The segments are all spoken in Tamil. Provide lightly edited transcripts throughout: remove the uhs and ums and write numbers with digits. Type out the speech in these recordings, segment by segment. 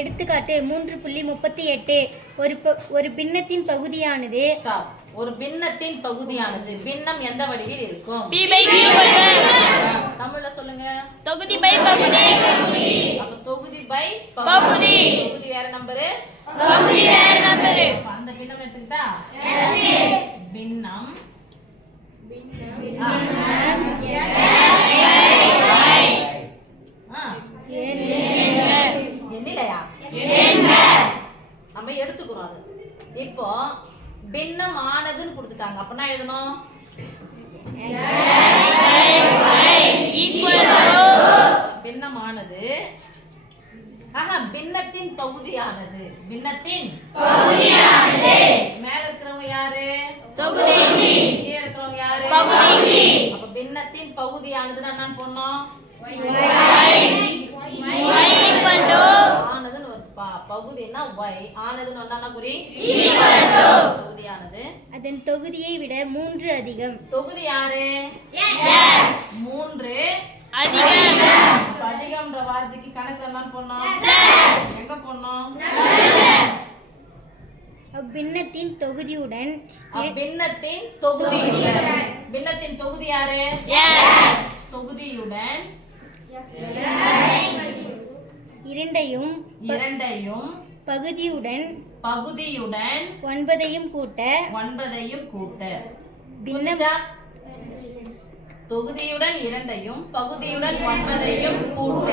எடுத்துக்காட்டு 3.38 ஒரு பின்னத்தின் பகுதியானது ஒரு பின்னத்தின் பகுதியானது பின்னம் எந்த வடிவில் இருக்கும்? தமிழ்ல சொல்லுங்க. தொகுதி பை பகுதி. அப்ப தொகுதி பை பகுதி. தொகுதி வேற நம்பரு, பகுதி வேற நம்பரு. அந்த பின்னம் எடுத்துக்கிட்டா பின்னம் எண்ணிலையா நம்ம எடுத்துக்கிறோம். அது இப்போ பின்னம் ஆனதுன்னு கொடுத்துட்டாங்க. அப்பனா எழுதணும் பின்னமானது பின்னத்தின் பகுதியானது. பின்னத்தின் மேல இருக்கிறவங்க யாரு? கீழே இருக்கிறவங்க யாரு? அப்ப பின்னத்தின் பகுதியானதுன்னா என்ன பண்ணோம்? ஆனதுன்னு ஒரு பகுதினா y, ஆனதுன்னு என்ன குறி? பகுதியானது அதன் தொகுதியை விட 3 அதிகம். தொகுதி யாரு? 3 அதிகம்ன்ற வார்த்தைக்கு கணக்கு என்ன பண்ணோம்? எங்க பண்ணோம்? பின்னத்தின் தொகுதியுடன் பின்னத்தின் தொகுதியுடன். பின்னத்தின் தொகுதி யாரு? தொகுதியுடன் இரண்டையும் பகுதியுடன் 9ஐயும் கூட்ட. பின்னம் தொகுதியுடன் 2ஐயும் பகுதியுடன் 9ஐயும் கூட்ட.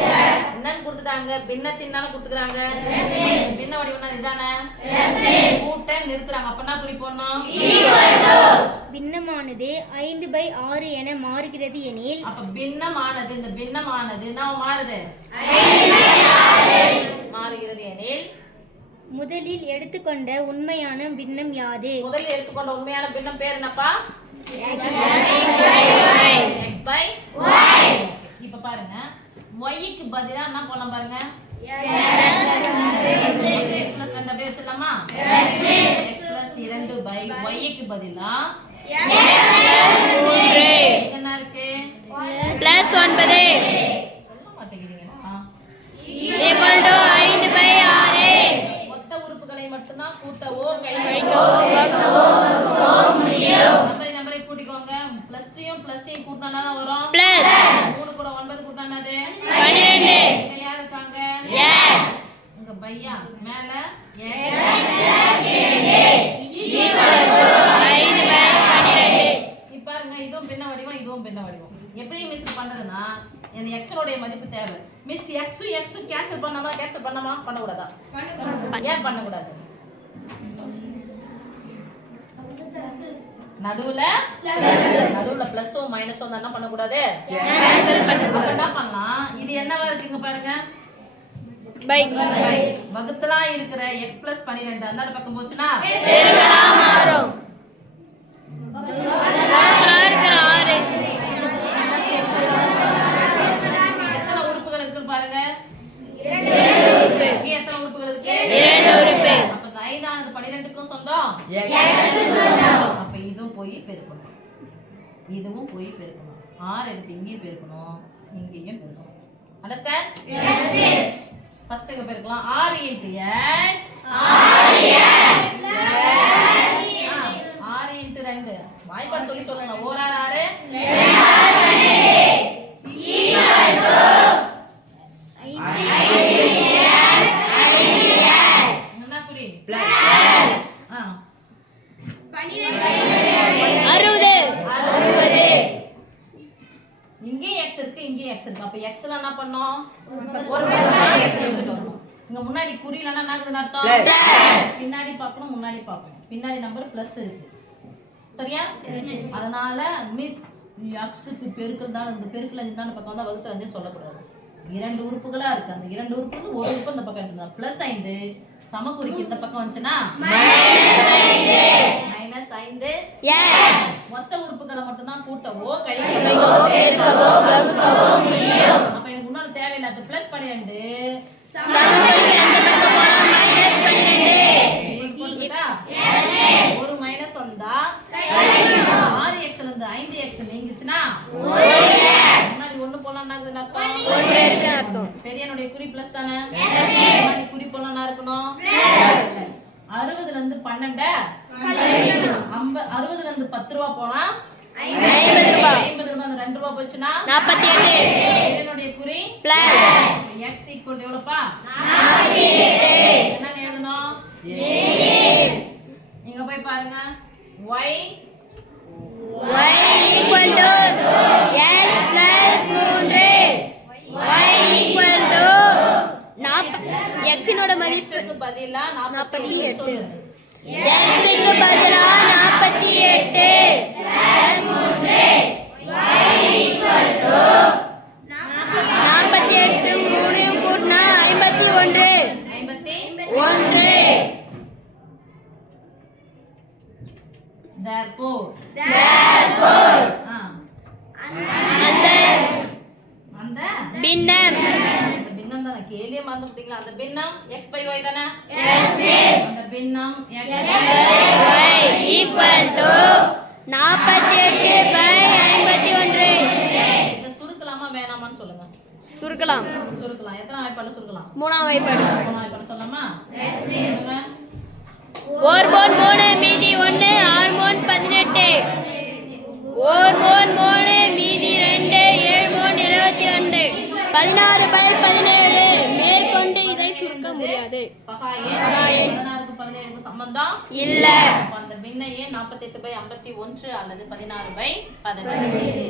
என்னன்னு கொடுத்துட்டாங்க? பின்னத்தின் தானே கொடுத்துக்கிறாங்க. பின்ன வடிவம் இதானே, கூட்ட நிறுத்துறாங்க. அப்ப என்ன குறிப்போம்? பின்னமானது 5/6 என மாறுகிறது எனில். அப்ப பின்னமானது, இந்த பின்னமானது என்ன மாறுது? மாறுகிறது எனில் முதலில் எடுத்துக்கொண்ட உண்மையான பின்னம் யாது? முதலில் எடுத்துக்கொண்ட உண்மையான பின்னம் பேர் என்னப்பா? x by y. இப்ப பாருங்க, y க்கு பதிலா என்ன பண்ணலாம் பாருங்க? x plus 2 அப்படியே வச்சிடலாமா? x plus 2 by y க்கு பதிலா என்ன இருக்கு? plus 9 சொல்ல மாட்டேங்கிறீங்களா? equal to 5/6. மொத்த உறுப்புகளை மட்டும் தான் கூட்டவோ கழிக்கவோ வகுக்கவோ முடியும். நம்பரை கூட்டிக்கோங்க. பிளஸ்ஸையும் பிளஸ்ஸையும் கூட்டினா வரும் plus 3 கூட 9 கூட்டினா என்னது? 12. இங்க யார் இருக்காங்க? x இங்க பையா மேல equal to 5/12. இப்ப பாருங்க, இதுவும் பின்ன வடிவம், இதுவும் பின்ன வடிவம். எப்படி மிஸ் பண்றதுன்னா, இந்த x உடைய மதிப்பு தேவை. மிஸ் x கேன்சல் பண்ணாமா பண்ணக்கூடாதா? ஏன் பண்ணக்கூடாது? நடுவுல பிளஸோ மைனஸோ என்ன பண்ணக்கூடாது? கேன்சல் பண்ணக்கூடாது. என்ன பண்ணலாம்? இது என்னவா இருக்குங்க பாருங்க, பை வகுத்தலா இருக்கிற x plus 12 அந்த பக்கம் போச்சுனா பெருக்கலா மாறும். இருக்கிற 6 எத்தனை உறுப்புகள் இருக்குன்னு பாருங்க. 2 உறுப்பு. இங்க எத்தனை உறுப்புகள் இருக்கு? 2 உறுப்பு. அப்ப இந்த 5 12க்கும் சொந்தம். அப்ப இதுவும் போய் பெருக்கணும், இதுவும் போய் பெருக்கணும். 6 எடுத்து இங்கேயும் பெருக்கணும், இங்கேயும் பெருக்கணும். அண்டர்ஸ்டாண்ட்? எஸ். ஃபர்ஸ்ட் இங்க பெருக்கலாம். 6 into x 6 into 2 வாய்ப்பாடு சொல்லி சொல்லுங்க. 1 6 என்ன புரி? 60. இங்கே x இருக்கு, இங்கே x இருக்கு. அப்ப x ல என்ன பண்ணோம்? ஒரு பக்கம் எடுத்துட்டு வரணும். இங்க முன்னாடி குறியிலனா என்னன்னு அர்த்தம்? பின்னாடி பார்க்கணும், முன்னாடி பார்க்கணும். பின்னாடி நம்பர் பிளஸ் இருக்கு. சரியா? அதனால மிஸ் x க்கு பெருக்கல் தான், இந்த பெருக்கல் இந்த பக்கம் வந்தா வகுத்தல் வந்து சொல்லக்கூடாது. 2 உறுப்புகளா இருக்கு. அந்த 2 உறுப்பு வந்து ஒரு உறுப்பு இந்த பக்கம் எடுத்துக்கலாம். பிளஸ் 5 சமக்குறிக்கு இந்த பக்கம் வந்துச்சுனா -5 x மொத்த உறுப்புகளை மட்டும் தான் கூட்டவோ கழிக்கவோ பெருக்கவோ வகுக்கவோ முடியும். அப்ப எனக்கு இன்னொரு தேவையில்லாத பிளஸ் 12 சமக்குறிக்கு இந்த பக்கம் போனா -12. ஒரு மைனஸ் வந்தா 6x ல இருந்து 5x நீங்குச்சுனா முன்னாடி 1 போலாம் அர்த்தம். பெரியனுடைய குறி பிளஸ் தானே, முன்னாடி குறி 12 60ல இருந்து 10 ரூபாய் போனா 50 ரூபாய். 50 ரூபாய். அந்த 2 ரூபாய் போச்சுன்னா 48. இதனுடைய குறி பிளஸ் x ஈக்குவல் எவ்வளவுப்பா? 48. என்ன எழுதணும்? இங்க போய் பாருங்க. y y equal to x plus 3. y equal to x இனோட மதிப்பு க்கு பதிலா 48. சொல்லு. x க்கு பதிலா 48 plus 3. y equal to 48 மூணையும் கூட்டினா 51. 51. therefore ஆ, அந்த பின்னம் அந்த பின்னம் தானே கேலியே மறந்து விட்டீங்களா? அந்த பின்னம் x by y தானே? அந்த பின்னம் x y equal to 48 by 51. இத சுருக்கலாமா வேணாமான்னு சொல்லுங்க. சுருக்கலாம். சுருக்கலாம். எத்தனை வாய்ப்பாடு சுருக்கலாம்? மூணாம் வாய்ப்பாடு. 3 வாய்ப்பாடு சொல்லலாமா? சொல்லுங்க. ஒரு மூணு 3 மீதி 1 6 மூணு 18. ஒரு மூணு மீதி 2 7 மூணு 21. 16 by 17. மேற்கொண்டு இதை சுருக்க முடியாது. பகாயே 16க்கு 17க்கு சம்பந்தம் இல்ல. அப்ப அந்த பின்ன ஏன் 48 by 51 அல்லது 16 by 17.